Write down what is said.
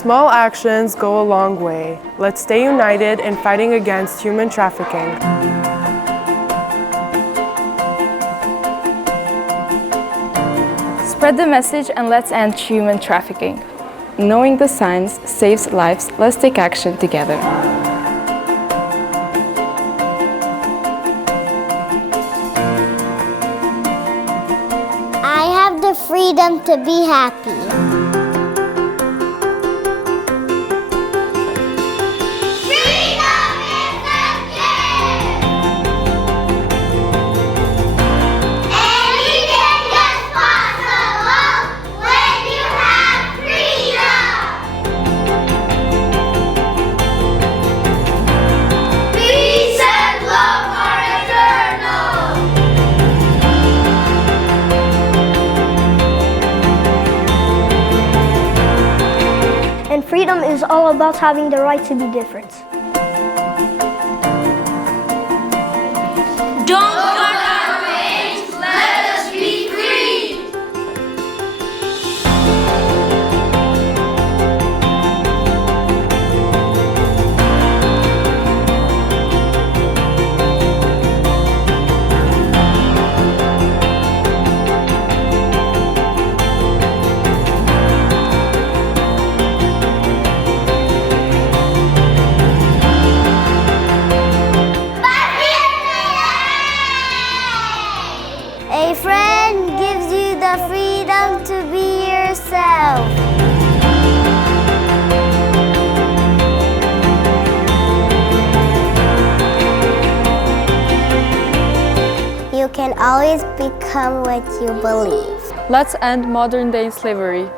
Small actions go a long way. Let's stay united in fighting against human trafficking. Spread the message and let's end human trafficking. Knowing the signs saves lives. Let's take action together. I have the freedom to be happy. And freedom is all about having the right to be different. Don't cut our wings, let us be free! A friend gives you the freedom to be yourself. You can always become what you believe. Let's end modern-day slavery.